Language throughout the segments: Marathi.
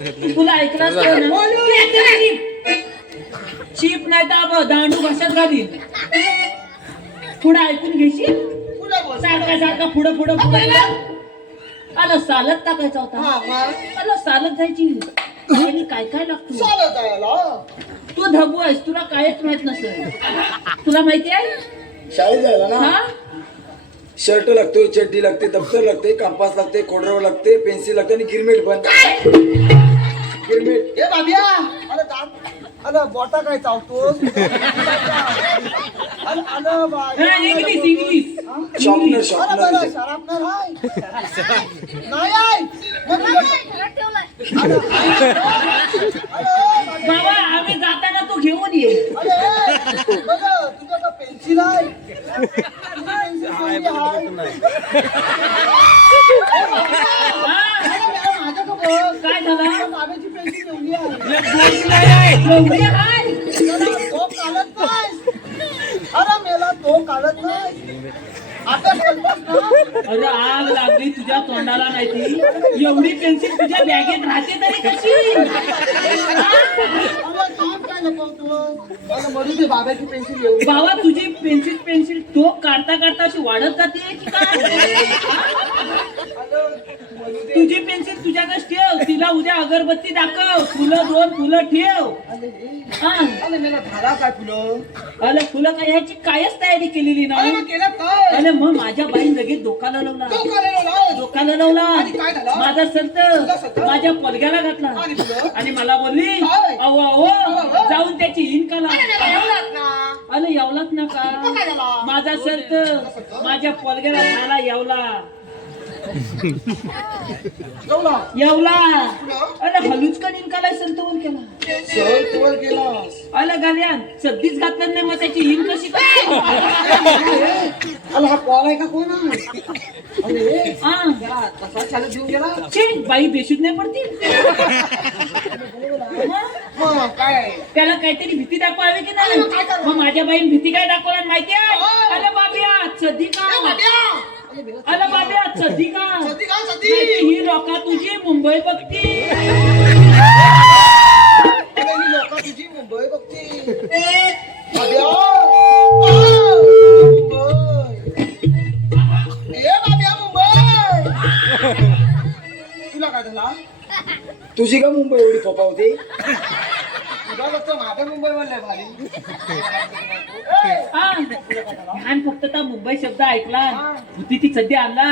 तुला ऐकलाच चीप नाही तर दांडू घशात घालील. पुढे ऐकून घेशील सारखा सारखा पुढं पुढं पुढं आलं सालत टाकायचा होता. आलं सालत जायची आणि काय काय लागतो. तू धबू आहेस तुला कायच माहित नसेल. तुला माहिती आहे शाळेत जायला ना शर्ट लागतो, चड्डी लागते, दप्तर लागते, कंपास लागते, खोडरव लागते, पेन्सिल लागते आणि गिरमेट पण. गिरमेट ए बाबिया अरे बोटा काय चावतो. इंग्लिश इंग्लिश शॉर्पनर शराबणार नाही आहे. बाबा आम्ही जाताना तू घेऊन ये. अरे बघ तुझ्या पेन्सिल आहे. काय झालं बाबाची पेन्सिल एवढी आहे. एवढी आहे? तो काढत नाही. अरे मेला तो काढत नाही. आता अरे आग लागली तुझ्या तोंडाला माहिती. एवढी पेन्सिल तुझ्या बॅगेत राहते तरी कशी. बाबाची पेन्सिल एवढी. बाबा तुझी पेन्सिल तो काढता काढता अशी वाढत जाते की काय. तुझी पेन्सिल तुझ्याकडे ठेव. तिला उद्या अगरबत्ती दाखव. दोन फुलं ठेव. झाला काय फुलं. अरे फुलं काय ह्याची कायच तयारी केलेली ना. अरे मग माझ्या बाईन लगेच धोका लावला. धोका लावला. माझा संत माझ्या पोलग्याला घातला आणि मला बोलली अहो अहो जाऊन त्याची हिंकाला. अरे येवलाच ना का माझा संत माझ्या पोलग्याला खायला येवला. येवला अरे हलूच का निंकाला संतवर केला. अला गाल्यान सद्दीच घातलं नाही मग त्याची हिंग कशी काय. हा कॉल आहे का कोण. बाई बेशुद्ध नाही पडतील. त्याला काहीतरी भीती दाखवावी की नाही. मग माझ्या बाईन भीती काय दाखवणार माहिती आहे. अरे बाबिया सदी का अरे बाबिया सदी का ही लोका तुझी मुंबई बघती. लोक तुझी मुंबई बघती. तुला काय झाला. तुझी का मुंबई एवढी फोपा होती. तुझा माझ्या मुंबई म्हणलं भारी. लहान फक्त त्या मुंबई शब्द ऐकला होती ती सध्या आणला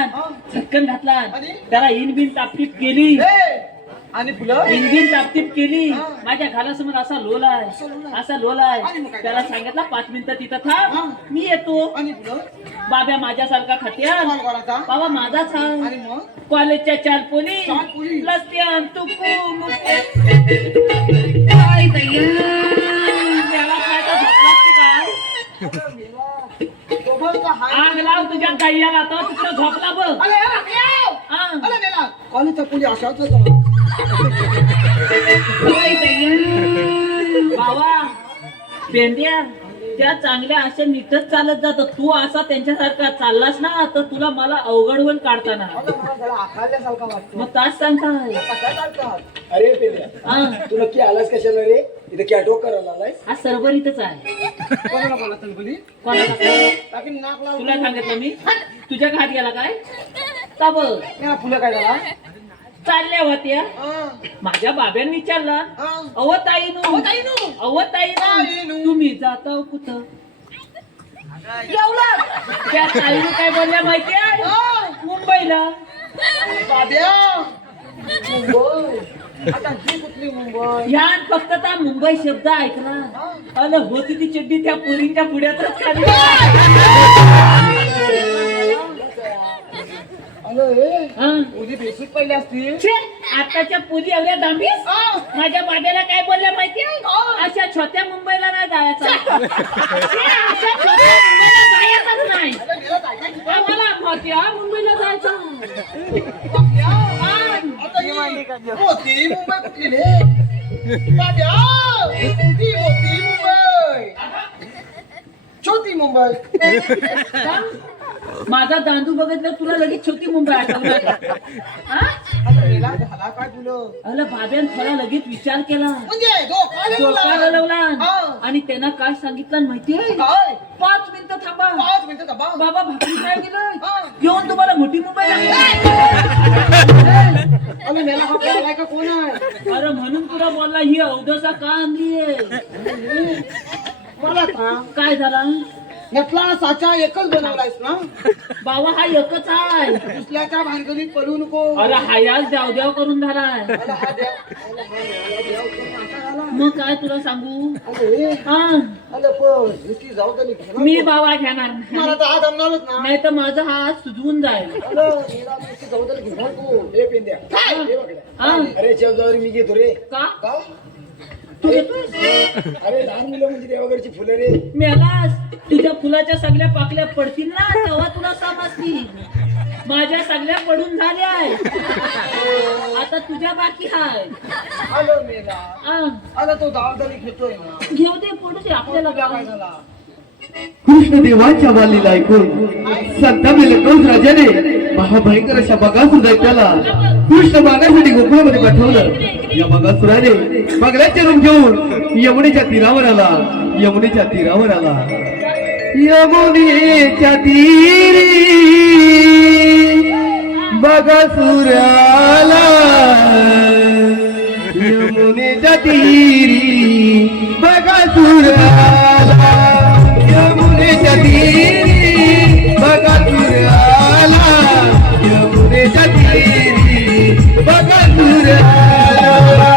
झटकन घातला. त्याला इन बिन तापटीप केली आणि फुलं इंजिन तापटीप केली. माझ्या घरासमोर असा लोल आहे. त्याला सांगितलं 5 मिनिटं तिथं थांब मी येतो. बाब्या माझ्यासारखा खात्या बाबा माझाच हा. कॉलेजच्या 4 पोली लसत्यान तुकू आग लाव तुझ्या दैयाला तो तिथं झोपला बघ. कॉलेजचा पुढे अशाच बाबा पेंड्या त्या चांगल्या अशा नीटच चालत जात. तू असा त्यांच्यासारखा चाललास ना तर तुला मला अवघड होऊन काढताना मग तास सांगता. अरे पेद्या तू नक्की आलास कशाला रे. इथे कॅटवॉक करायला आलाय. हा सर्वर इथंच आहे. तुला सांगितलं मी तुझ्या हात गेला काय का बघ. फुलं काय झाला. चालल्या होत्या माझ्या बाब्याने विचारला अव ताईनू तुम्ही जाता कुठं. त्या ताईनं काय बोलल्या माहिती आहे मुंबईला. बाब्या मुंबई आता ही कुठली मुंबई. ह्यान फक्त त्या मुंबई शब्द ऐकला अन होती ती चड्डी त्या पोरींच्या पुढ्यातच खाली. उदी बेसिक पहिले असतील. आताच्या पोरी एवढ्या दांबीस माझ्या बाब्याला काय बोलल्या माहिती आहे अशा छोट्या मुंबईला नाही जायचं. अशा छोट्या मुंबईला जायचंच नाही. आम्हाला मोठ्या मुंबईला जायचं. मोठी मुंबई कुठली रे. बाब्या ती मोठी मुंबई छोटी मुंबई. माझा दांडू बघितलं तुला लगेच छोटी मुंबई आठवलं हा? अरे मेला झाला काय तुला अरे बाब्यान थोडा लगेच विचार केला म्हणजे डोका लवला हा. आणि त्यांना काय सांगितलं माहितीये काय 5 मिनिटं थांबा 5 मिनिटं थांबा बाबा भाकरी काय गेलं हा. येऊन तुम्हाला मोठी मुंबई लागली अरे मेला हा बोलाय का कोण आहे अरे म्हणून तुला बोलला ही अवधसा का आणलीये मला सांग काय झाला यातला साचा एकच बनवलायस ना बाबा हा एकच आहे दुसऱ्याच्या भानगडीत पडू नको अरे हायाच द्याव द्याव करून झालाय अरे हा देव अरे हा मेला देव कोण आता झाला मग काय तुला सांगू अरे हा अरे पण इतकी जाऊ दे घेणार मी कोण? बाबा घेणार मला तर आज जमणारच ना नाही तर माझा हात सुजवून जाईल अरे मेला इतकी जाऊ दे घेणार कोण हे पेंद्या काय हे बघ. हा अरे जबाबदारी मी घेतो रे का काय तू घेतोस अरे लहान मुलं म्हणजे देवाघरची फुलं रे मेलास तुझ्या फुलाच्या सगळ्या पाकल्या पडतील ना तेव्हा तुला समजतील माझ्या सगळ्या पडून झाल्या आता तुझ्या बाकी हाय आलो मेला आ, आला तो जबाबदारी घेतोय ना घेऊ दे पडू दे आपल्याला काय काय झाला कृष्णदेवाच्या वालीला ऐकून संत बिलकौस राजाने महाभयंकर अशा बगासूर दैत्याला कृष्ण मागासाठी गोकुळामध्ये पाठवलं या बगासुराने बगड्याचे रूप घेऊन यमुनेच्या तीरावर आला यमुनेच्या तीरावर आला यमुनेच्या तीरी बगासूर आला यमुनेच्या तीरी बगासूर आला यमुनेच्या तीरी बगासूर आला यमुनेच्या तीरी बगासूर आला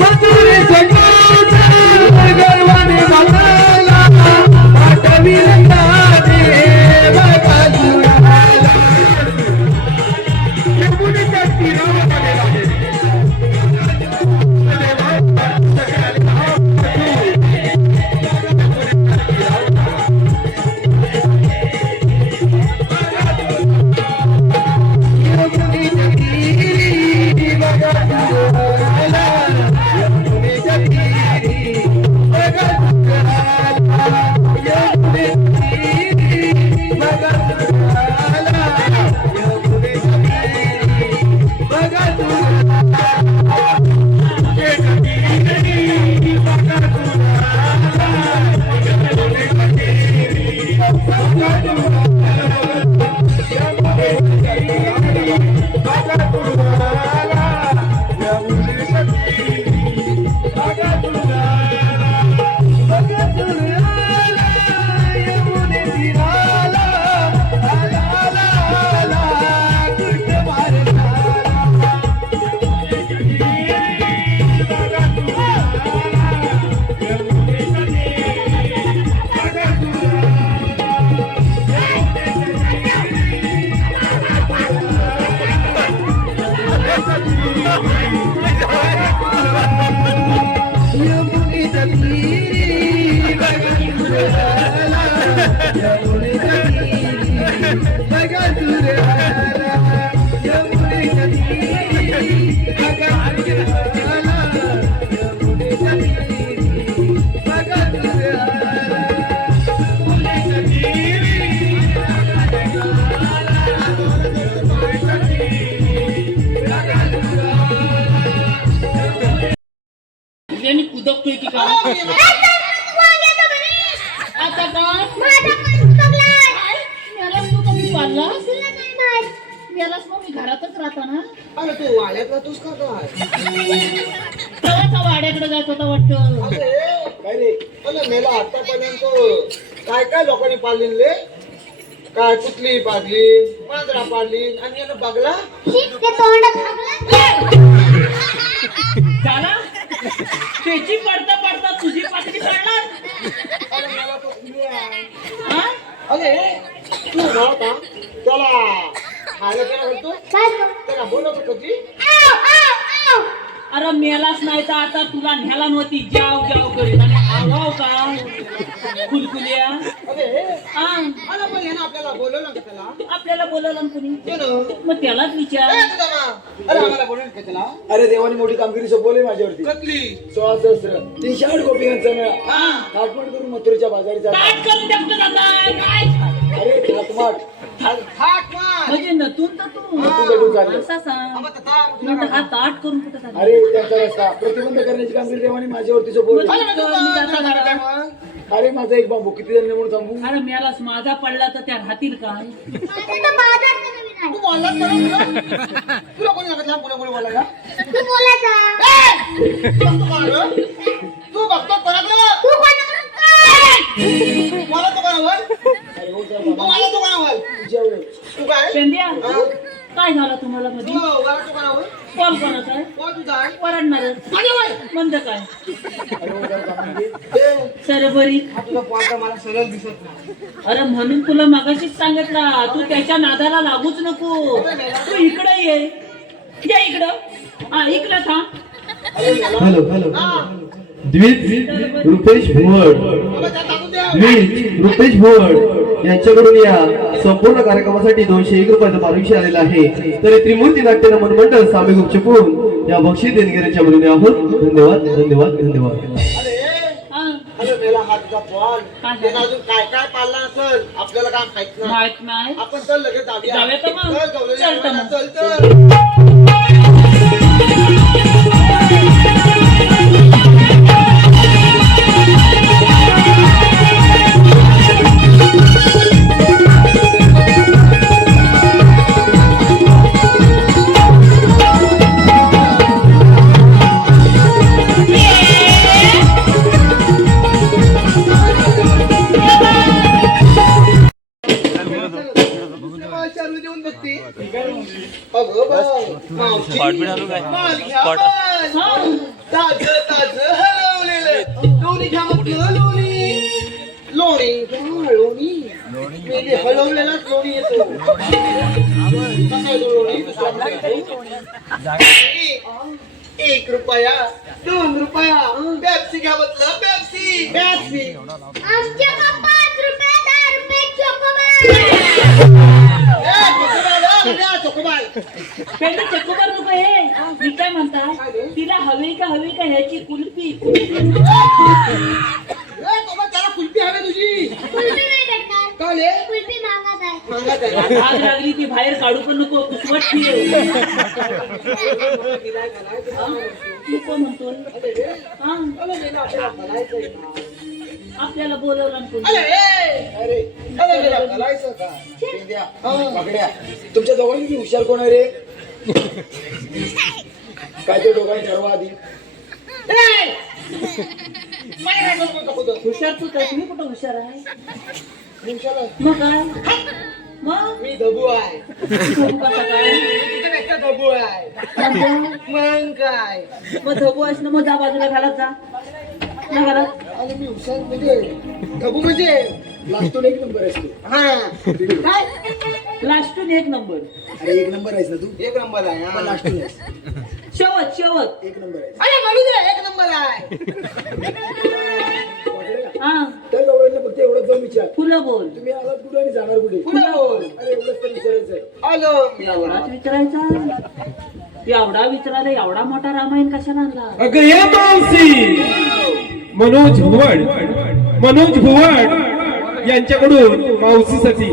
मथुरे जगाचा गर्वाने बांधला पाठविला देव बगासूर आला यमुनेच्या तीरावर आलेला आहे यमुनेच्या तीरी बगासूर आला यमुनेच्या तीरी बगासूर आला यमुनेच्या तीरी बगासूर आला यमुनेच्या तीरी बगासूर यमुनेच्या तीरी बगासूर आला यमुनेच्या तीरी बगासूर आला यमुनेच्या तीरी बगासूर आला यमुनेच्या तीरी बगासूर आला यांनी कुदकतोय की काय आता काय याला तू कमी पाळलास यालाच मग मी घरातच राहतो ना अरे तू वाड्यातला तूच का काय तेव्हा वाड्याकडे जात होता वाटतं अरे काय रे अरे मेला आतापर्यंत काय काय लोकांनी पाळले काय कुठली पाडली मांजरा पाडली आणि यानं बघला झाला त्याची पडता पडता तुझी पाकडी पडणार अरे मला तो फुले आहे. हा? अरे तू नव्हता त्याला खायला काय म्हणतो त्याला बोलवतो कधी अरे मेलाच नाही तर आता तुला न्याला नव्हती जाव जाव करीत आणि आवाव का खुलखुल्या अरे हा अरे पण यानं आपल्याला बोलवलं का त्याला आपल्याला बोलवलं ना कुणी ये ना. मग त्यालाच विचार ए, तुझा मा. अरे आम्हाला बोलवलं का त्याला अरे देवाने मोठी कामगिरी सोपवली माझ्यावरती कसली 16 308 गोपिकांचा मेळा हा थाटमाट करून मथुरेच्या बाजारी जात ताट करून टाकतो जाताय काय अरे थाटमाट हाक मार. म्हणजे नतून तर तू नटून चाललं. असा सांग आम्हा तर थांब, तुझा म्हणलं हा मा. ताट करून कुठं चालला? अरे त्यांचा रस्ता प्रतिबंध करण्याची कामगिरी देवाने माझ्यावरती सोपवली अरे, मग तू मी काय जाता करणार जाता. मग? अरे माझा एक बांबू किती जण म्हणून थांबू अरे मेलास माझा पडला तर त्या राहतील काय तू बोललास का ना तुला? तुला कोणी सांगितलं पुढे पुढे बोलायला? तू बोलायचा ए! तू बघतो कोणाला? तू बघतो कोणाला? तू कोणाकडून काय? मला तो कोणावर? अरे हो साहेब, बाबा, मला तो कोणावर? तुझ्यावर. तू काय? पेंड्या हा? काय झालं तुम्हाला तू मधी मला तो कोणावर? कॉल कोणाचा आहे कोण तुझा आहे? वरडणारच माझ्या वय. म्हणजे काय अरे हो साहेब, बाबा, म्हणजे ए, सर बरी हा तुझा पालटा मला सरळ दिसत नाही. अरे म्हणून तुला मगाशीच सांगितला तू त्याच्या नादाला लागूच नको तू इकडे ये इकडं हा इकडं थांब हॅलो द्विज रुपेश भुवड बाबा, त्या टाकून द्या. द्विज रुपेश भुवड यांच्याकडून या संपूर्ण कार्यक्रमासाठी 201 रुपयाचं पारितोषिक आलेलं आहे. तर त्रिमूर्ती नाट्य रमण मंडळ सामी गुपचून या बक्षीस देणगीच्या मधून आहोत. धन्यवाद धन्यवाद धन्यवाद. अरे हा अरे मेला हा तुझा बॉल काय त्यानं अजून काय काय पाळला असेल आपल्याला काय माहित नाही. माहित नाही आपण चल लगेच जाऊया. जाऊया तर मग. चल, गवलेल्या चल तर मग. चल चल. माल चालू देऊन बघते. अगं बाई, मावशी. माल घ्या माल. हा ताजं ताजं हलवलेलं. लोणी घ्या म्हटलं, लोणी. लोणी घ्या, लोणी. मी ते हलवलेलाच लोणी येतो. कसा येतो लोणी? दुसरा कुठे येतो? 1 रुपया 2 रुपया पेप्सी घ्या म्हटलं, पेप्सी पेप्सी. आमच्या का 5 रुपये 10 रुपये चोकोबार चोकोबाय. पेंडी चक्कोबार रुपये मी काय म्हणता तिला हवी का ह्याची कुल्फी त्याला कुल्फी हवी तुझी. कुल्फी नाही भेटणार का रे? कुल्फी महागात आहे मागत आहे. आग लागली ती बाहेर काढू पण नको कुसवट ठेव तू कोण म्हणतो हा आपल्याला बोलवलं ना कोणी. अरे त्याला घालायचं का? पेंड्या, बाकड्या, तुमच्या दोघांनी हुशार कोण आहे रे? काय ते दोघांनी ठरवा आधी. हुशार तू तर तुम्ही कुठं हुशार आहे निमिषाला. मग काय मग मी धबू आहे. धबू कसा काय तुझ्यापेक्षा धबू आहे. मग काय? मग धबू असणं मग जा बाजूला घालत जा ना घालत आणि मी हुशार म्हणजे धबू म्हणजे लास्टून 1 नंबर आहेस तू. हा काय लास्टून 1 नंबर अरे 1 नंबर आहेस ना तू. 1 नंबर आहे. पण हा. लास्टून आहेस. शेवट 1 नंबर आहेस. अरे म्हणू दे 1 नंबर आहे. बाकड्या, हा त्या गवळीला फक्त एवढंच जाऊन विचार, फुलं बोल तुम्ही आलात कुठे आणि जाणार कुठे? पुढे बोल. अरे एवढंच तर विचारायचं आहे. आलो मी एवढाच विचारायचा एवढा विचारायला एवढा मोठा रामायण कशाला आणला अगं ये मावशी मनोज भुवड यांच्याकडून मावशीसाठी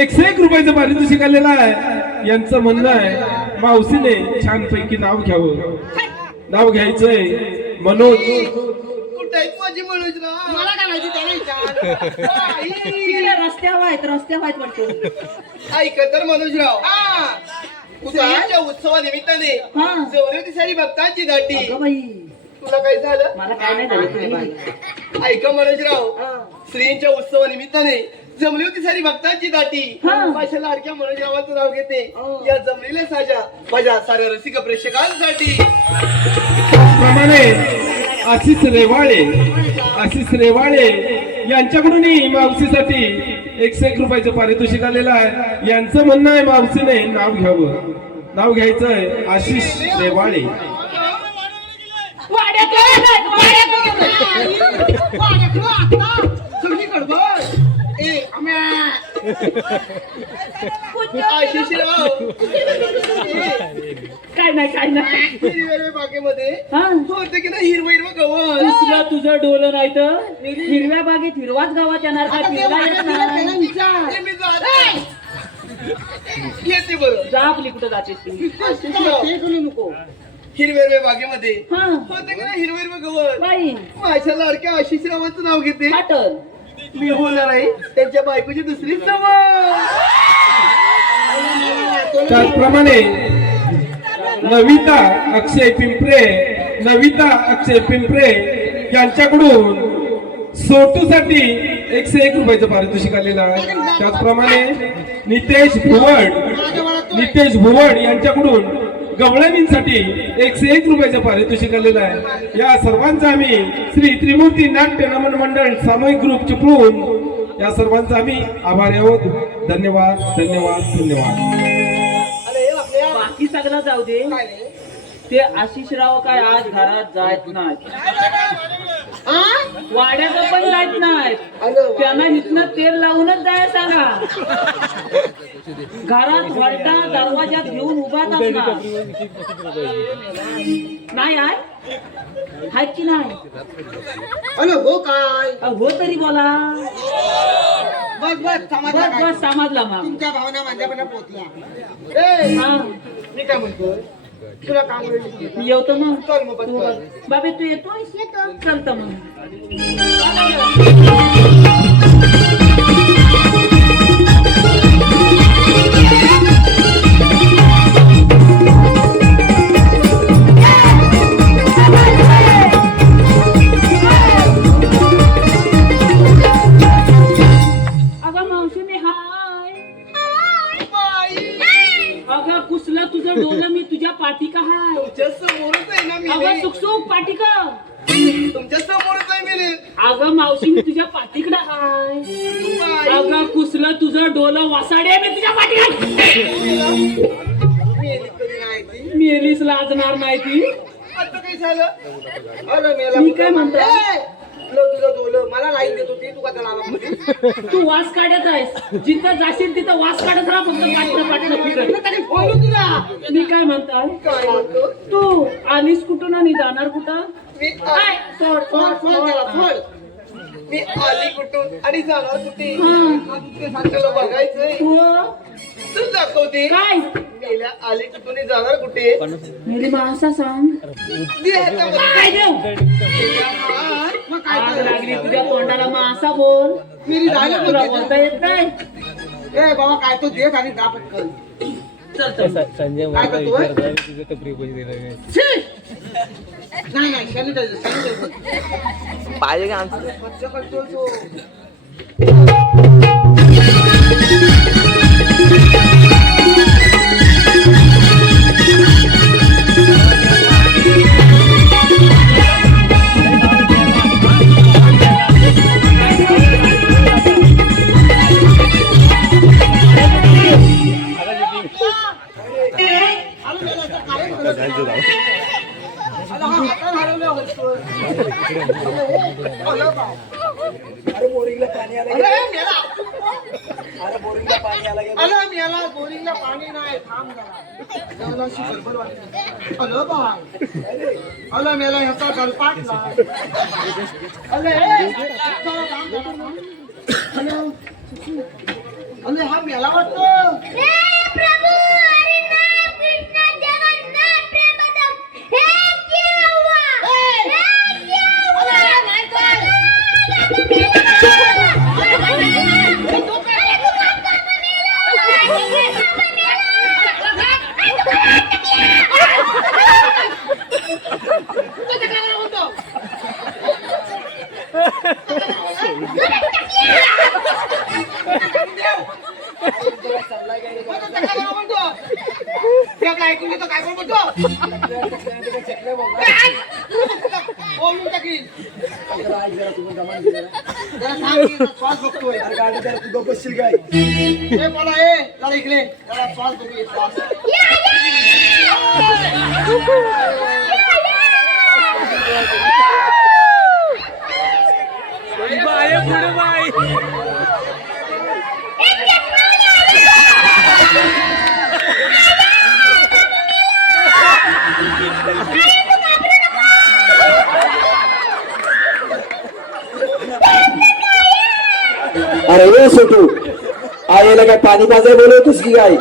101 रुपयाचं पारितोषिक आलेलं आहे. यांचं म्हणणं आहे मावशीने छानपैकी नाव घ्यावं. नाव घ्यायचंय मनोज. कुठे आहे माझी मनोज राव? मला काय माहिती त्याला विचार. आई. तिकडे रस्त्यावर आहेत वाटतो ऐक तर मनोजराव. उद्याच्या उत्सवानिमित्ताने हा. जवळती सारी भक्तांची दाटी. अगं बाई तुला काय झालं? मला काय नाही झालं तुम्ही बाई. ऐका मनोजराव, स्त्रीच्या उत्सवानिमित्ताने जमली होती सारी भक्तांची दाटी. हा. माझ्या लाडक्या मनोजरावाचं नाव घेते या जमलेल्या साजा माझ्या साऱ्या रसिक प्रेक्षकांसाठी. प्रमाणे आशिष रेवाळे यांच्याकडूनही मावशीसाठी 101 रुपयाचं पारितोषिक आलेलं आहे. यांचं म्हणणं आहे मावशीने नाव घ्यावं. नाव घ्यायचंय आशिष रेवाळे. सगळी गडबड ए आम्या आशिषराव काय नाही हिरव्या बागेमध्ये हा होतं की नाही हिरवं हिरवं गवत कसलं तुझं डोलं नाही तर हिरव्या बागेत हिरवाच गावात येणार काय आता ते फिरला येत वाड्यात नाही. ते मी जात येते बरं जा आपली कुठं जातेस तू ते करू नको हिरव्या बागेमध्ये हा होतं की नाही हिरवं हिरवं गवत बाई माझ्या लाडक्या आशिषरावांचं नाव घेते पाटल मी होणार आहे त्यांच्या बायकोची दुसरी सवय त्याचप्रमाणे नविता अक्षय पिंपरे यांच्याकडून सोटूसाठी 101 रुपयाचं पारितोषिक आलेलं आहे. त्याचप्रमाणे नितेश भुवड यांच्याकडून गवळणींसाठी 101 रुपयाचं पारितोषिक आलेलं आहे. या सर्वांचा आम्ही श्री त्रिमूर्ती नाट्य नमन मंडळ सामूहिक ग्रुप चिपळूण या सर्वांचा आम्ही आभारी आहोत. धन्यवाद धन्यवाद धन्यवाद. बाकी सगळं जाऊ दे ते आशिषराव काय आज घरात जात नाहीत वाड्यात पण जात नाहीत त्यांना इथनं तेल लावूनच जाय सांगा घरात वरटा दरवाजात घेऊन उभाच असणार नाही आहे हाय की नाही हॅलो हो काय हो तरी बोला बस बस समजला मग तुमच्या भावना माझ्यापर्यंत पोहोचल्या हा मी काय म्हणतो तुला काम मी येतो मग चल मग पटकन. बाबे तू येतोस चलत मग अगं मावशी हाय अगं कुसलं तुझं डोलं मी तुझ्या पाठी का हाय तुमच्या समोरच आहे ना मी अगं सुखसुख पाठी का तुमच्या समोरच आहे मी अगं मावशी मी तुझ्या पाठीकडे हाय अगं कुसलं तुझं डोलं वासाडे मी तुझ्या पाठीकडे मेलीस लाजणार नाही ती आता काय झालं अरे मेला मी काय म्हणतो तुझं डोलं मला लाईन देत होती तू का त्याला तू वास काढत आहेस जिथं जाशील तिथं वास काढत राहा फक्त पाठीनं फिरत बोलू तुला मी काय म्हणताय काय म्हणतो तू आलीस कुठून आणि जाणार कुठं मी काय? सोड, सोड, सोड. मी आली कुठून आणि जाणार कुठे हा. ते सांगायला बघायचंय हो. तू दाखवते काय मेल्या आली कुठून आणि जाणार कुठे मेरी माणसा सांग दे हातामध्ये. काय देऊ मग काय आग करायचं? लागली तुझ्या तोंडाला मासा बोल मेरी जायला तुला कुठे? बोलता येत नाही ए बाबा काय तो देत आणि जा पटकन चल चल संजय काय करतोय? तुझं टपरी पैसे दिले नाही नाही सॅनिटायझर पाहिजे का आमचं स्वच्छ करतोय तो अरे बोरिंगला पाणी आलं अरे गेलं. मेला. अरे बोरिंगला पाणी आलं गेलं. अरे मेला बोरिंगला पाणी नाही थांब जरा. जेवणाची गडबड वाटते. अरे बाय अरे मेला ह्याचा गलपाटला अरे चला थांब जरा. अरे हा मेला वाटतो हे प्रभु हरि नाम कृष्ण जगन्नाथ प्रेमदम हे क्या हुआ हे क्या हुआ ऐकून घेतो काय बोलतो ओ मी टाकीन जरा सांग की श्वास बघतोय अरे गाडी जरा तू गप्प बसशील काय ए बोला ए जरा इकडे जरा श्वास बघू श्वास अरे ये सोटू आईला काय पाणी पाजाय बोलवतोस की काय?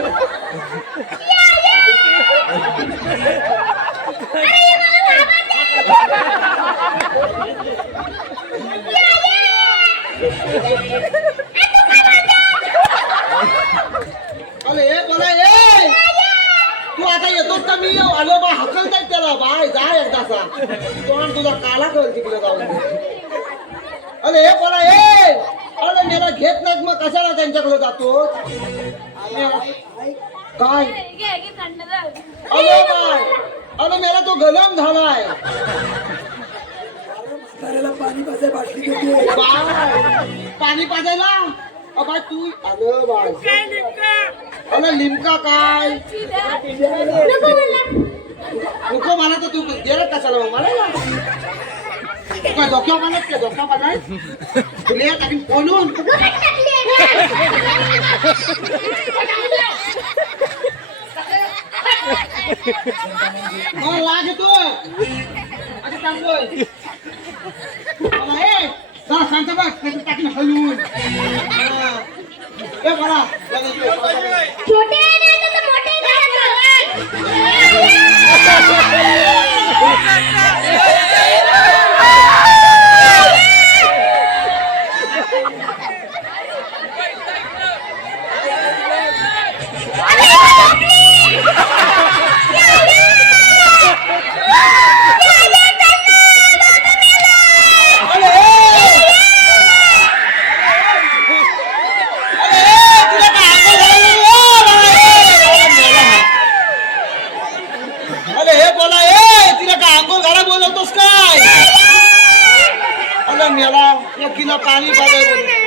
अरे ए बोला ए तू आता येतोस का? मी आलो बा हकलताय त्याला बाय जा एकदाचा तोंड तुझा काला कर तिकडे जाऊन. अरे ए बोला ए अरे मला घेत नाहीत मग कशाला त्यांच्याकडे जातो? काय अरे बाय अरे मेरा तो गलम झालाय पाणी पाजाय बाटली घेते. बाय पाणी पाजायला बाय तू अरे बाय अरे लिमका काय नको मला तर तू गेला कशाला मग मला तू काय धोक्या पाण्यात काय धोक्या पाण्यात तुला टाकीन बोलून लाग येतो आता चांगलं सांगता बघ टाकीन हलवून ए बरा छोटे नाही तर मोठे अरे हे बोला ए तिला काय अंघोळ घाला बोलवतोस काय? अरे मेला या किला पाणी पाजायला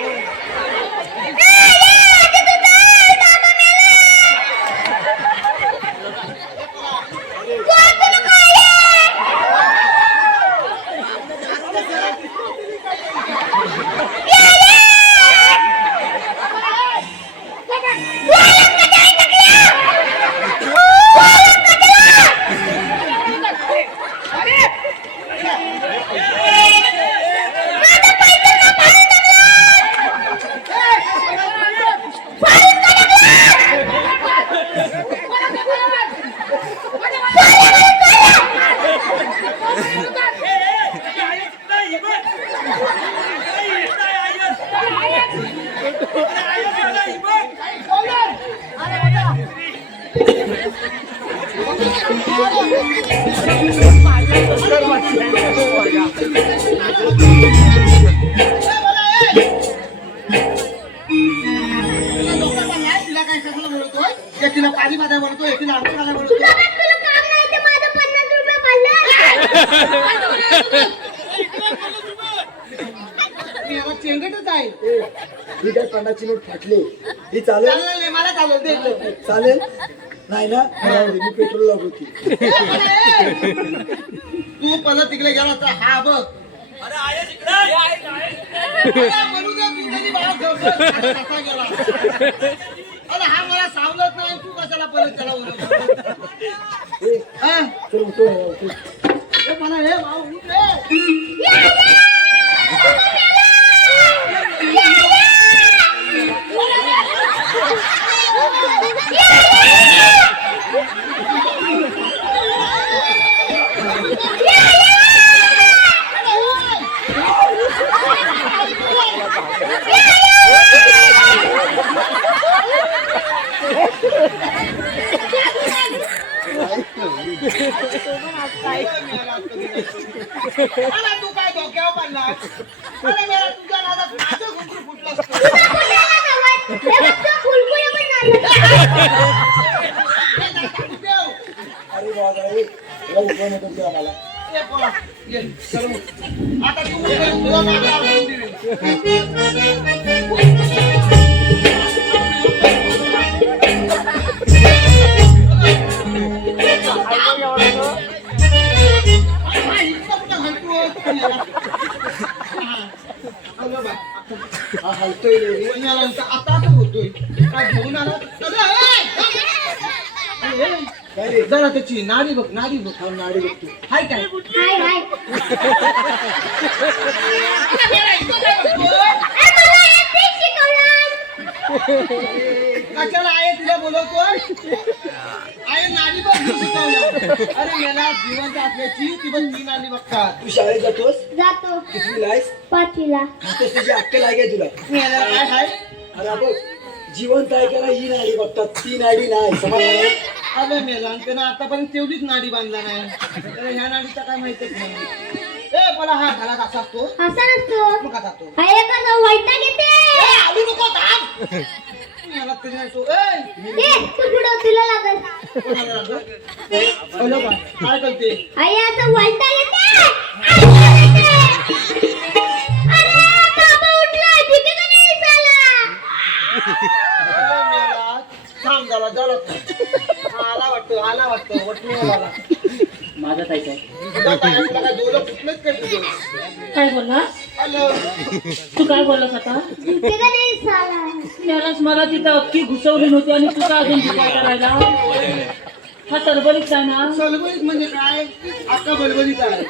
तिला पाणी पाजायला बोलतोय तिला अंघोळ घालायला बोलतोय तुला काम नाही तर माझं 50 रुपये खाल्लं. मी याला चेंगटच आहे ही काय 50ची नोट फाटली ही चालेल? चालेल नाही मला चालेल दे चालेल नाही ना मी पेट्रोल लागवती. तू परत तिकडे गेला तर हा बघ म्हणू दे तू त्याची बाळा कसा गेला अरे हा मला सावलत नाही तू कशाला परत त्याला मला हे भाऊ तू काय डोक्यावर पडलास अरे मेरा तुझ्या नादात माझं घुंगरू फुटलं अरे बाबा उभं नको करू आम्हाला. आता तू तुला मागायला हलतोय आता होतोय काय घेऊन आला जरा त्याची नाडी बघ नाडी बघ नाडी बघ हाय काय हाय हाय मला येते शिकवलं कशाला आहे तुला बोलवतो आहे नाडी बघ शिकवलं. अरे मला जिवंत असल्याची ती पण ती नाडी बघतात. तू शाळेत जातोस जातो किती लायस 5वीला. खातोस तुझी अक्कल आहे काय तुला मेला काय हाय अरे बघ जिवंत ऐकायला ही नाडी बघतात ती नाडी नाही समजलं अरे मेला आणि त्यानं आतापर्यंत तेवढीच नाडी बांधला नाही. त्याला ह्या नाडीचा काय माहितच नाही. ए मला हा घाला कसा असतो असा नसतो. मग कसा असतो आहे का वैताग येते. ए, आलू नको थांब. मेला तरी नाही तो. ए, ए, तू पुढं तुला लागल. कोणाला लागलं? हॅलो बा, काय करते आई असं वैताग येते. वैताग येते. अरे बाबा उठला ठीक का नाही झाला. अरे मेला थांब झाला आला वाटतं वटणीवाला. माझं काय काय तुला काय तुला काय डोलं फुटलंच काय तुझं? काय बोलला हॅलो तू काय बोललास आता ठीक का नाही झाला. त्यालाच मला तिथं अख्खी घुसवली नव्हती आणि तू का अजून शिकवायला राहिला हा तरबलीच आहे ना सलबलीत म्हणजे काय अक्का बलबलीत आहे.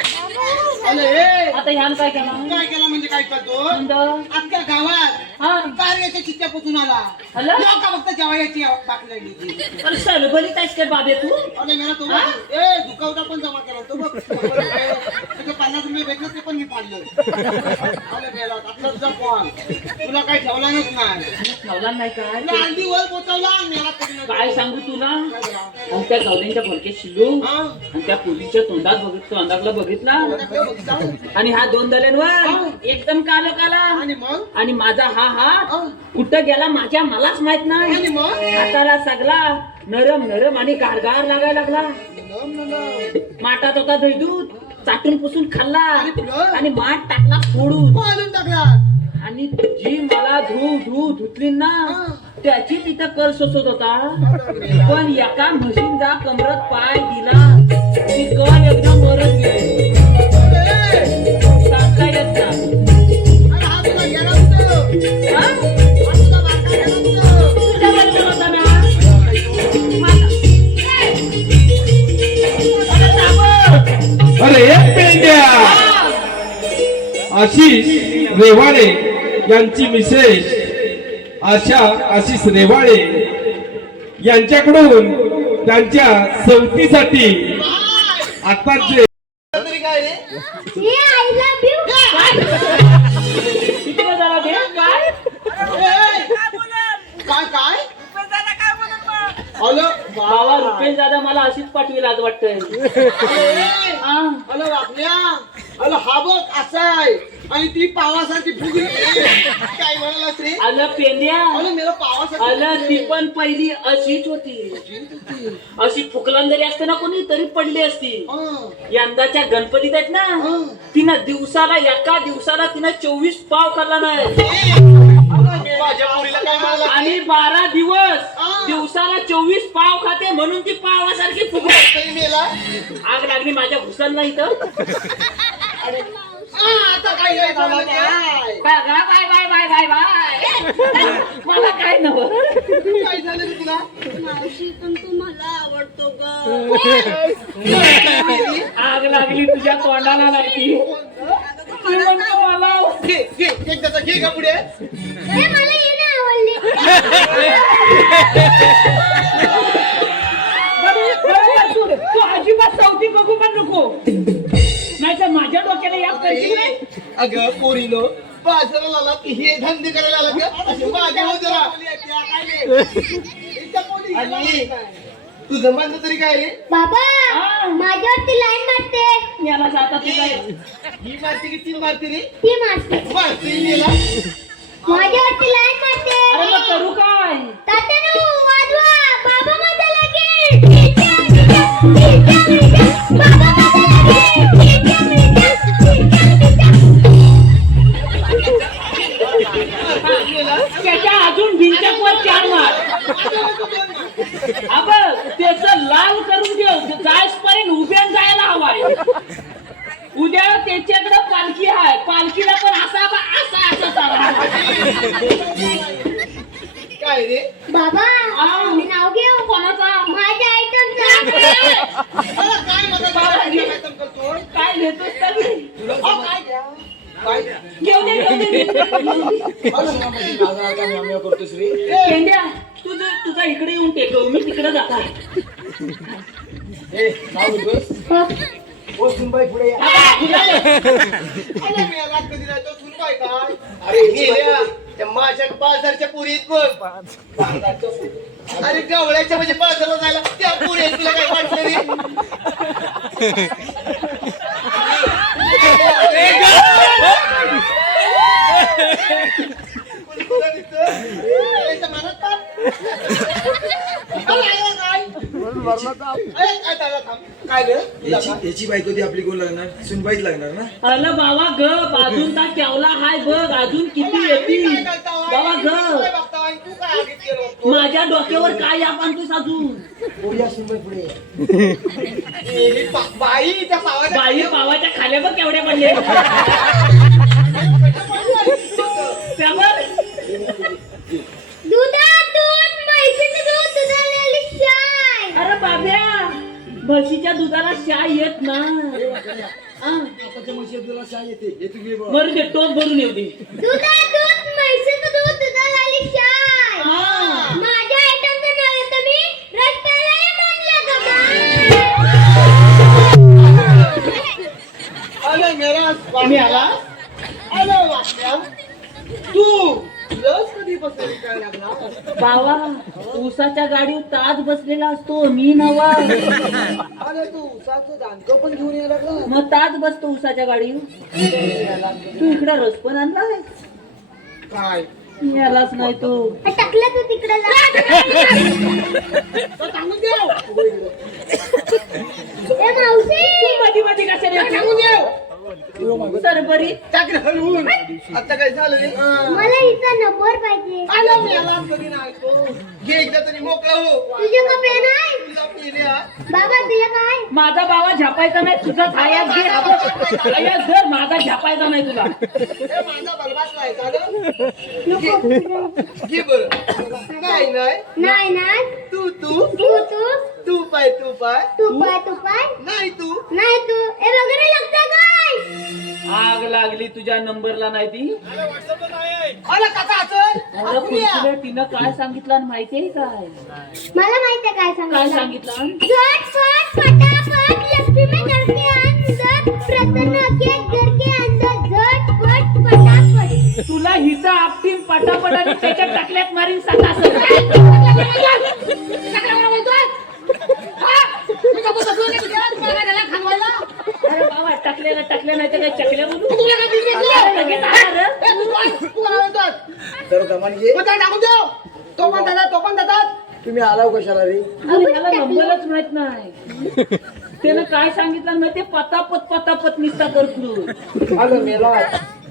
अरे ए आता ह्यानं काय केलं काय केला म्हणजे काय करतो म्हणलं, अख्ख्या गावात हा कार्याच्या चित्त्या पोचून आला. हॅलो? लोका फक्त जेवायची बाकी लागली. अरे सरबलीत आहेस काय बाबे तू अरे मेला तो ए दुखावटा पण जमा केला तो बघ. त्याचे 50 रुपये भेटले ते पण मी पाडलं. अरे मेला आपला तुझा कॉल तुला काही ठेवलाच नाही. ठेवला नाही काय तुला हल्दी वर पोचवला आणि मेला तरी नाही. काय सांगू तुला काय झालं? आणि त्या गवल्यांच्या भडक्यात शिलू हा? आणि त्या पोलीसच्या तोंडातला बघितला आता काय बघितलं? आणि हा 2 दल्यांवर एकदम कालो काला आणि मग आणि माझा हा हात कुठं गेला मलाच माहित नाही आणि मग हाताला सगळा नरम नरम आणि गारगार लागायला लागला. माठात होता दहीदूध चाटून पुसून खाल्ला आणि माठ टाकला फोडून पाडून टाकला. आणि जी मला धुतली ना त्याची तिथं कर सोसत होता. पण एका म्हशींचा कमरत पाय दिला ती कर एकदम वरच गेली. सांगता येत ना. अरे हा तुला गेला होतं. हा? हा तुला बारका गेला होतं. तुझ्या बरोबर होता ना. अरे थांब. अरे एक पेंड्या आशिष रेवाडे यांची मिसेस आशिष रेवाडे यांच्याकडून त्यांच्या सवतीसाठी आता जे तरी काय रे ए आय लव्ह यू. किती वेळ झाला ते? काय? काय काय हॅलो बाबा रुपेश दादा मला अशीच पाठवी लाज वाटतंय. हा. हॅलो आपल्या हॅलो हा बघ असा आहे आणि ती पावासारखी फुगली. काय म्हणालास रे आलं पेंड्या हॅलो मेरा पावासारखी आलं ती पण पहिली अशीच होती. अशी फुकलंदरी असते ना कोणी तरी पडली असती. यंदाच्या गणपतीत आहेत ना तिनं एका दिवसाला तिनं 24 पाव खाल्ला नाही माझ्या मुलीला काय म्हणाला आणि 12 दिवस दिवसाला 24 पाव खाते म्हणून ती पावासारखी फुगली. तरी मेला आग लागली माझ्या घुसल नाही तर आता काय काय झालं काय बाय मला काय नव्हतं. काय झालं रे तुला मावशी पण तू मला आवडतो ग. आग लागली तुझ्या तोंडाला लागली. तू म्हणतो मला घे घे घे त्याचा घे का पुढे ए मला हे नाही आवडले. तू अजिबात सावती बघू पण नको नाही तर माझ्या डोक्याला या करशील नाही. अगं पोरीनो बाजाराला आला की हे धंदे करायला आला का असे माझ्या हो जरा आणि तुझं म्हणणं तरी काय रे बाबा हा. माझ्यावरती लाईन मारते. याला जाता तू काय ही मारते की ती मारते रे ती मारते. मारते मेला माझ्यावरती लाईन मारते. अरे मग करू काय तात्यानो वाजवा बाबा माझा लगेच. बाबा त्याच्या अजून भिंचकवर 4 मार. अबं त्याच लाल करून ठेव जायपर्यंत उभ्यान जायला हवाय. उद्या त्याच्याकडे पालखी आहे पालखीला पण असा काय रे बाबा हा. मी नाव घेऊ कोणाचा माझ्या आयटमचा. काय मदत करतोय काय घेतोस का काय घ्या काय घेऊ दे करतो श्री पेंड्या तुझा इकडे येऊन टेकव मी तिकडे जातो. ए नाव बोलतोस ओ सुनबाई पुढे या. अरे मी याला कधी नाही तो सुनबाई काय अरे मेल्या, त्या माझ्या बाजारच्या पुरीत बघ. अरे गवळ्याच्या म्हणजे बाजारला जायला त्या पुरी तुला काय वाटलं रे? याच्या मनात ताप. अरे आला काय? अरे काय झालं थांब. काय रे? याची बायको ती आपली कोण लागणार सुनबाईच लागणार ना. अरे बाबा ग अजून का केवला हाय बघ अजून किती येतील बाबा ग. तू काय आगीत गेलो होतो? माझ्या डोक्यावर काय याप आणतोस अजून. पुढे सुनबाई पुढे ये. ही बाई त्या पावाच्या बाई पावाच्या खाल्या बघ केवढ्या पडले त्यावर दुधात दूध म्हैसीचं दूध दुधाला शाय. अरे बाब्या म्हशीच्या दुधाला शाय येत ना. आताच्या म्हशी तुला शाय येते हे तू घे बघ. मरू दे टोप भरून येऊ दे. दुधात दूध म्हैसीचं दूध दुधाला शाय. हा. माझ्या आयटमचं नाव येतं मी रस्त्याला म्हणलं का अरे मेरा मी आला अरे वाटल्या तू लस कधी बसली काय लागला? बाबा ऊसाच्या गाडीवर ताज बसलेला असतो मी नवा. अरे तू उसाचं दांडकं पण घेऊन यायला लागला. मग ताज बसतो ऊसाच्या गाडीवर. तू इकडे रस पण आणलाय काय यालाच नाही तू. टाकलं तू तिकडे तो सांगून देव ए मावशी मध्ये मध्ये कशाने सांगून देव सरबरी टाकलं हलवून. आता काय झालं रे? मला हिचा नंबर पाहिजे. आलं मी याला कधी नाही तो घे एकदा तरी मोकळा हो. तुझे का पेन आहे तुला पिल्या बाबा तुझे काय माझा बाबा झापायचा नाही तुझा छाया घे. छाया धर माझा झापायचा नाही तुला. हे माझा बलबात नाही झालं. घे बरं. नाही नाही नाही नाही तू तू तू तू तू पाय तू पाय तू पाय तू पाय नाही तू नाही तू हे वगैरे लागतं काय. आग लागली तुझ्या नंबरला नाही ती. आला कसा असेल अरे पुढच्या तिनं काय सांगितलं आणि माहितीये काय मला माहिती आहे काय काय सांगितलं. सांगितलं. झटपट फटाफट लक्ष्मी में घर के अंदर प्रसन्न के घर के अंदर झटपट फटाफट. तुला हिचा आपटीन पटापटाने त्याच्या टाकल्यात मारीन सकाळ. अरे बाबा टाकल्या नाही तर काय चकल्या बोलू. लगेच आला रे. तर दमान घे. तो पण देतात तुम्ही आलाव कशाला रे. अरे याला नंबरच माहित नाही. त्यानं काय सांगितलं ना ते पतापत निसता करतो. आलं मेला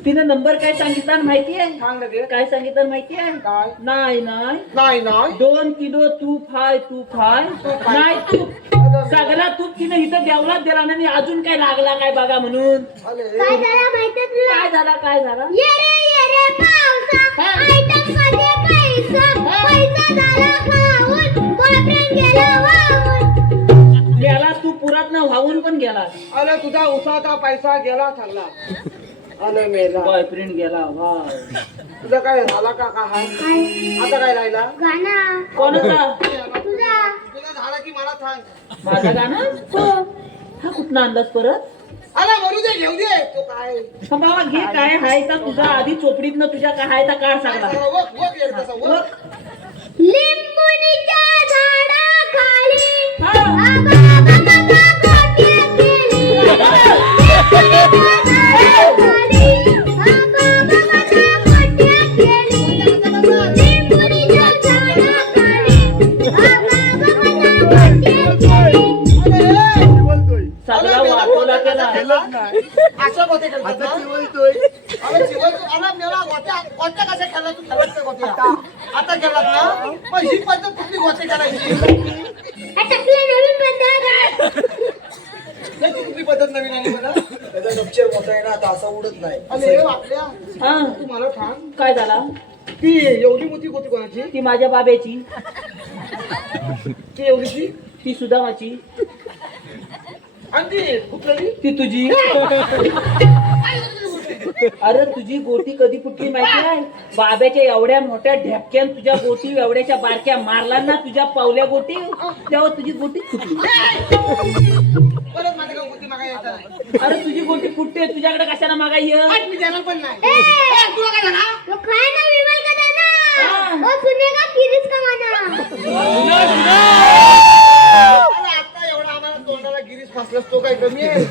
तिनं नंबर काय सांगितला माहितीये. सांग लगे. काय सांगितलं माहितीये. काय? नाही नाही नाही नाही 2 किलो तूप हाय नाही तूप सगळा तूप तिनं इथं देवलाच दिला नाही अजून काय लागला काय बघा म्हणून. काय झालं माहिती तुला. काय झाला ये रे पावसा आयटम मध्ये पैसा झाला खाऊन बॉयफ्रेंड गेला वाहून. गेला तू पुरात ना वाहून पण गेला. अरे तुझा उसाचा पैसा गेला चालला. अरे मेला बॉयफ्रेंड गेला वा. तुझा काय झाला का काय आता काय राहिला गाणं कोणाचा तुझा. तुझा झाला की मला सांग. माझा गाणं हो हा कुठला अंदाज परत. अरे मरू दे घेऊ दे तो काय हा बाबा घे काय हाय तर तुझा आधी चोपडीत न तुझ्या काय हाय तर काळ सांगला. वक येत तसं वक. लिंबुनीच्या झाडाखाली हा. आबा बाबा कोट्या केली. लिंबुनीच्या झाडाखाली आबा बाबा कोट्या केली. लिंबुनीच्या झाडाखाली आबा बाबा कोट्या केली. सगळा वाटोला केला. असं गोटे खेळतात ना? अरे चिवल तू अरे मेला गोट्या कशा खेळला तू खेळत नाही गोट्या. आता खेळलात ना मग ही पद्धत कुठली गोटे खेळायची. अटकले नवीन पद्धत. त्याची कुठली पद्धत नवीन आली मला. त्याचा गपचर मोठा आहे ना आता असा उडत नाही. अरे हे वाटल्या हा तू मला सांग काय झाला. ती एवढी मोठी गोटी कोणाची. ती माझ्या बाब्याची ती एवढीची ती सुदामाची आणि ती कुठली ती तुझी. अरे तुझी गोटी कधी फुटली माहिती आहे? बाब्याच्या एवढ्या मोठ्या ढेपक्यान तुझ्या गोटी एवढ्याच्या बारक्या मारला ना तुझ्या पावल्या गोटी, तेव्हा तुझी गोटी फुटली. परत माझ्या गाव गोटी मागायला येत नाही. अरे तुझी गोटी फुटते, तुझ्याकडे कशाला मागाय? आज मी देणार पण नाही. तुला काय झाला? तो काय ना विमल का दाना? ओ सुनेगा किरीस का माना? अरे आता एवढा आम्हाला तोंडाला गिरीस फासलास तो काय कमी आहे?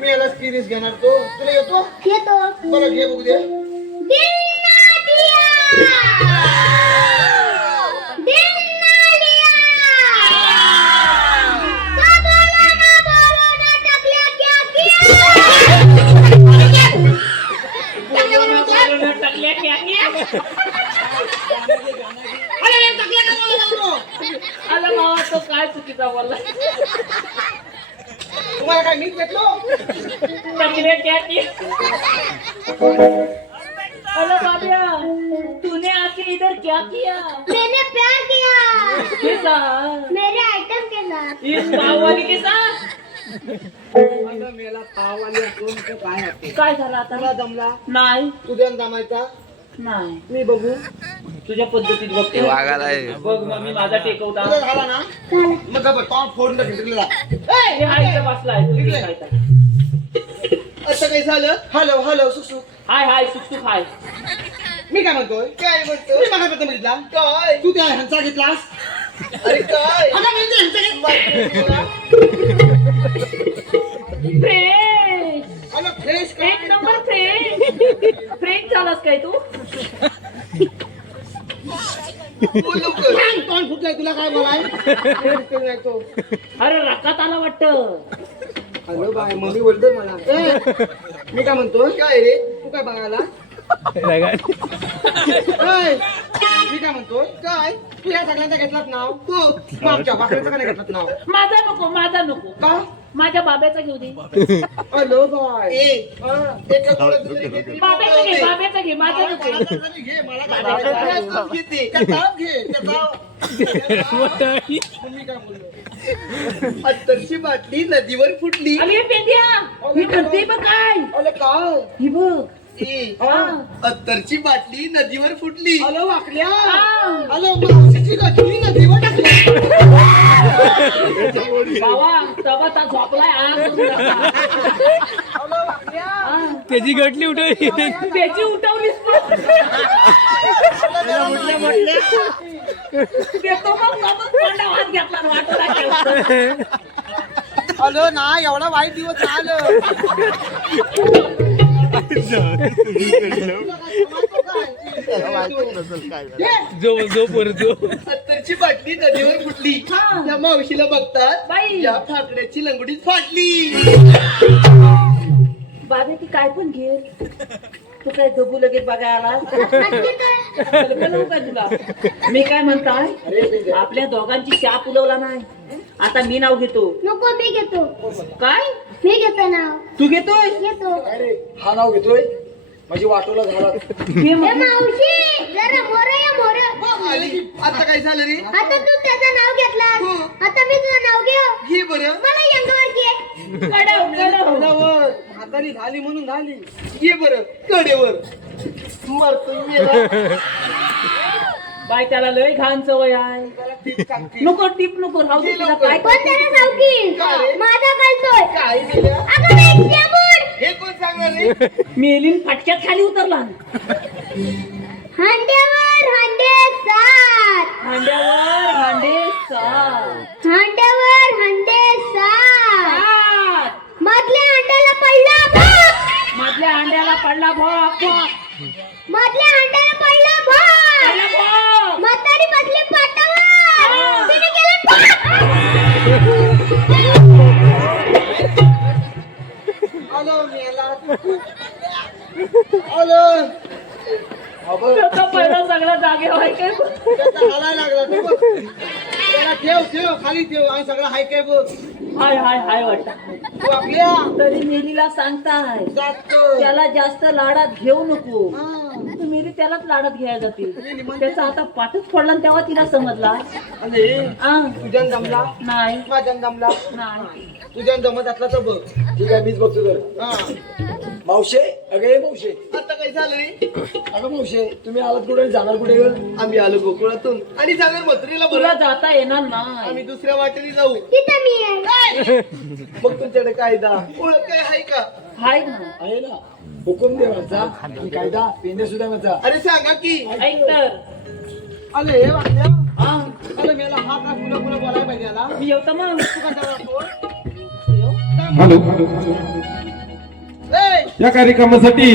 मी यालाच गिरीस घेणार तो. तुला येतो? येतो. बरं घे बघू दे. दिन्ना दिया. दिन्ना दिया. बोलो ना टकल्या क्या टाकल्या क्या क्या? अरे टकल्या का बोलला? अरे बाबा तो काय चुकीचा बोलला? तुम्हाला काय मीच घेतलो? टाकल्या क्या क्या? अरे बाबिया, तूने आके इधर क्या किया? मैंने प्यार किया के साथ? मेरे आइटम के साथ. इस पाव वाली के साथ? मेला पाववाली दोन काय होते? काय झालं आता? तुला जमला? नाही तुझ्या जमायचा? नाही, मी बघू. तुझ्या पद्धतीत बघते. बघ मग मी माझा टेकवता. तुझा झाला ना? मग गप्प तोंड फोडून टाकेल तिकडे. हे हा इथं बसलाय. तू इकडे. इकडे काय? असं काही झालं? Hello hello सुसू. हाय हाय सुकसुक हाय. मी काय म्हणतोय? काय म्हणतो? मी मागा प्रथम घेतला. काय? तू त्या ह्यांचा घेतलास? अरे काय? आता म्हणजे ह्यांचा घेतला. फ्रेश, अरे फ्रेश काय? एक नंबर फ्रेश. फ्रेश झालास काय तू? बोल लवकर. तोंड फुटलाय तुला काय बोलाय? फ्रेश करून येतो. अरे रकात आला वाटतं. हॅलो बाय मम्मी बोलतोय मला. मी काय म्हणतोय? काय रे? तू काय बघायला? काय? मी काय म्हणतोय? काय? तू या सगळ्यांचा घेतलात नाव? तू मग आमच्या वाकड्याचं का नाही घेतलात नाव? माझा नको, माझा नको. का? माझ्या बाब्याचा घेऊ दे. Hello bye. एका डोळ्यात दुसरी घेतली. बाब्याचा घे, बाब्याचा घे, माझा नको. घे, मला काय करायचं? घेते. त्या ताव घे, त्या ताव. मी काय बोललो? अत्तरची बाटली नदीवर फुटली. अरे पेंड्या, मी करते बघ काय. अरे काय? ही बघ. अत्तरची बाटली नदीवर फुटली. हॅलो वाकल्या. हा. हॅलो मावशीची बाटली नदीवर टाकली. बाबा तबा ता झोपलाय आज. हॅलो वाकल्या. हा. त्याची गटली उठवली. त्याची उठवलीस तू. देतो मग बाबा तोंडावर हात घेतला आणि वाटोळा केला. हॅलो ना एवढा वाईट दिवस आलं. जो परत जो अत्तरची बाटली नदीवर फुटली. हा. त्या मावशीला बघतात बाई. या ठाकड्याची लंगडीत फाटली. बाबे ती काय पण घे. तू काय जबू लगेच बघायला तुला. मी काय म्हणताय, आपल्या दोघांची शाप उलवला नाही. आता मी नाव घेतो. नको मी घेतो. काय मी घेतो नाव. तू घेतोय? घेतो. अरे हा नाव घेतोय म्हणजे वाटोला झाला. घे ए मग. मावशी जरा मोर या मोर. आली. आता काय झालं रे? आता तू त्याचं नाव घेतला. आता मी तुझं नाव घेऊ. घे बरं. मला यंगवर घे. कडव कडव. कडावर. हाताने झाली म्हणून झाली. घे बरं कडेवर. मरतोय मेला. बाय त्याला लय घाण सवय आहे. त्याला टीप टाकते. नको टिप नको राहू दे. तुला काय कोण त्याला सावकी? काय रे? माझा कळतोय. काय मेल्या? अगं वेश्या बोल. हे कोण सांगणार रे? मेलीन फटक्यात खाली उतरला. हांड्यावर हांडे सात. हांड्यावर हांडे सात. हांड्यावर हांडे सात. सात. मधल्या हांड्याला पडला भाग. मधल्या हांड्याला पडला भोक. मधल्या हांड्याला पडला भाग. पडला भोक. म्हातारी बसली पाटावर. तिने केलं भाग. हॅलो मेला. हॅलो. त्याचा पहिला सगळा जागे व्हाय काय. त्याचा हालायला लागला तो बघ. त्याला ठेव ठेव खाली ठेव आणि सगळं हाय काय बघ. हाय हाय हाय वाटत. तू आपल्या तरी मेलीला सांगताय जातो. त्याला जास्त लाडात घेऊ नको. हा. तुम्ही मेरी त्यालाच लाडत घ्यायला जाते त्याचा आता पाठच पडला आणि तेव्हा तिला समजला अरे आ, तुझ्यान जमला नाही माझ्यान जमला नाही तुझ्यान जमत असला तर बघ ठीक आहे मीच बघतो तर हा मावशे अगं ये मावशे आता काय झालं रे अगं मावशे तुम्ही आलात कुठे जाणार कुठे ग? आम्ही आलो गोकुळातून आणि जाणार मथुरेला तुला बरं जाता येणार नाही आम्ही दुसऱ्या वाटेने जाऊ तिथं मी आहे मग तुमच्याकडे कायदा ओळख काय आहे का हाय ना आहे ना हुकुम देवाचा आणि कायदा पेंडे सुद्धा माझा अरे सांगा की ऐक तर अरे हे वाटल्या हा अरे मेला हा का पुन्हा पुन्हा बोलायला पाहिजे आला मी येतो मग तू का जरा सोड. हॅलो ए, या कार्यक्रमासाठी